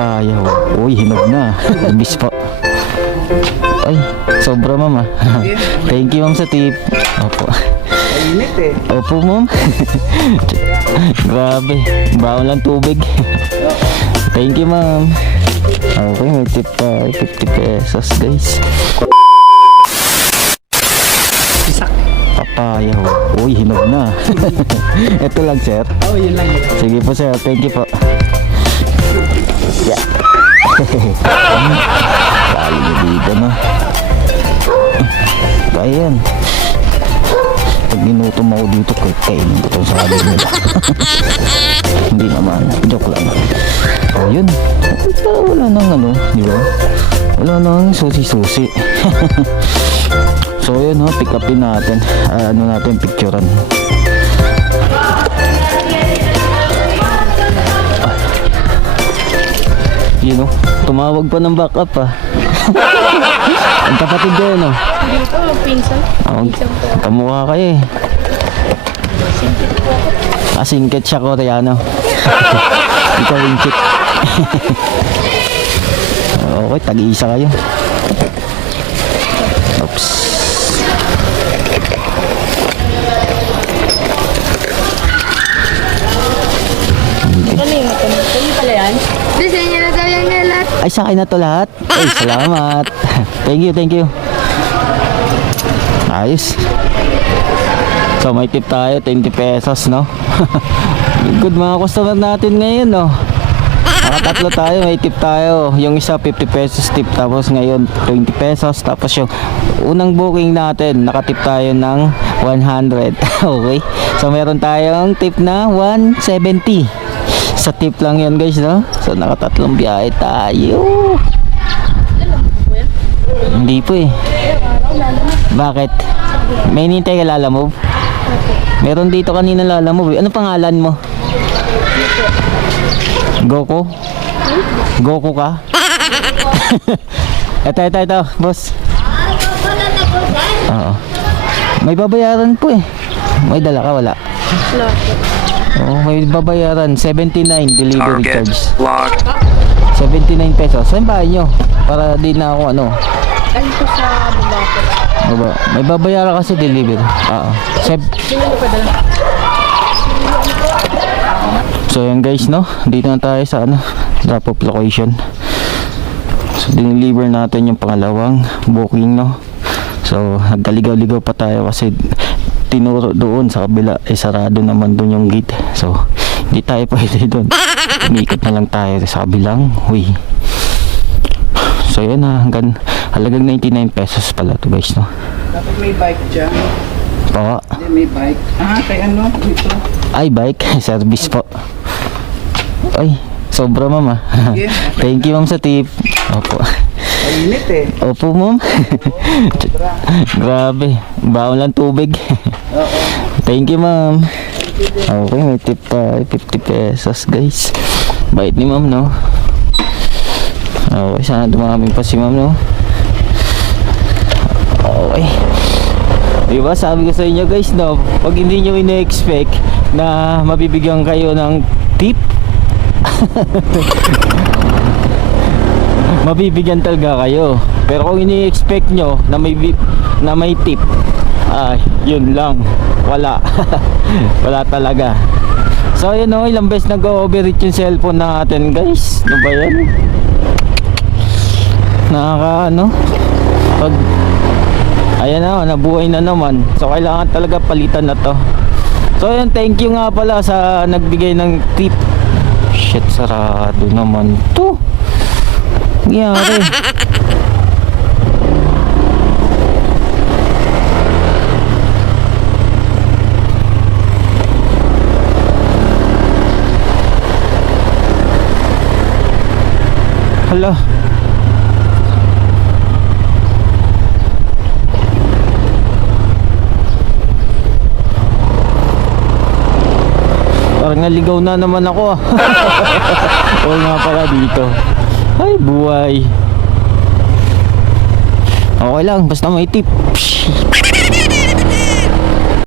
Papaya. Uy, hinog na. Bis po. Ay, sobra ma'am. Thank you ma'am sa tip. Opo. Init eh. Opo ma'am. Grabe. Baon lang tubig. Thank you ma'am. Okay, may tip pa. 50 pesos guys. Papaya. Uy, hinog na. Ito lang sir. Oh, yun lang yun. Sige po sir. Thank you po. Yeah. Kali na dito no. Ayan. Pag ginutom ako dito, kainin ko ito sa kanin nila. Hindi naman, joke lang. O yun, wala nang ano, di ba? Wala nang susi-susi. So yun, pick upin natin. Ano natin, picturean. Yun tumawag pa ng backup Ang kapatid ko yun Dito, pinsan. Kamukha kayo eh. Singkit siya Koreano. Ikaw Winchit. Okay, tag-iisa kayo. Oops. Sa'yo pala yan? Design na daw yan nga lahat. Ay, sa akin na to lahat. Ay, salamat. Thank you, thank you. Ayos. So, may tip tayo, 20 pesos, no? Good mga customer natin ngayon, no? Nakatatlo tayo, may tip tayo. Yung isa, 50 pesos tip. Tapos ngayon, 20 pesos. Tapos yung unang booking natin, nakatip tayo ng 100. Okay? So, meron tayong tip na 170. Sa tip lang yun guys, no? So nakatatlong biyahe tayo. Hindi po eh. Bakit? May hinintay ka lalamove? Meron dito kanina lalamove eh. Ano pangalan mo? Goku? Goku ka? Ito boss. Oo. May babayaran po eh. May dala ka wala? Wala. Oh, may babayaran 79 delivery Target charge. locked. 79 pesos. Saan bahay nyo? Para di na ako ano. Dito sa baba. May babayaran kasi delivery. Sino mo padala? So yan guys, no? Dito na tayo sa ano, drop off location. So dineliver natin yung pangalawang booking, no? So nagkaligaw-ligaw pa tayo kasi tinuro doon sa kabila sarado naman doon yung gate. So hindi tayo pwede doon. Umikot na lang tayo sa kabilang way. So yan hanggang halagang 99 pesos pala to guys, no? Dapat may bike dyan. Oo. Hindi, may bike. Kaya ano? Dito. Ay, bike. Service po. Ay, sobra ma'am Yeah. Thank you ma'am sa tip. Opo. Init eh. Opo ma'am. Grabe. Baon lang tubig. Oo. Thank you ma'am. Okay, may tip pa. 50 pesos guys. Bait ni ma'am, no? Okay, sana dumami pa si ma'am, no? Okay. Diba sabi ko sa inyo guys, no? Pag hindi nyo ina-expect na mabibigyan kayo ng tip, mabibigyan talaga kayo. Pero kung ini-expect nyo na may tip, yun lang, wala. Wala talaga. So yun o, ilang beses nag-overheat yung cellphone natin guys. Ano ba yan? Pag ayan na, nabuhay na naman. So kailangan talaga palitan na to. So yun, thank you nga pala sa nagbigay ng tip. Shit, sarado naman to. Nangyari. Hala. Parang naligaw na naman ako. Oo nga pala dito. Ay buhay. Okay lang, basta may tip.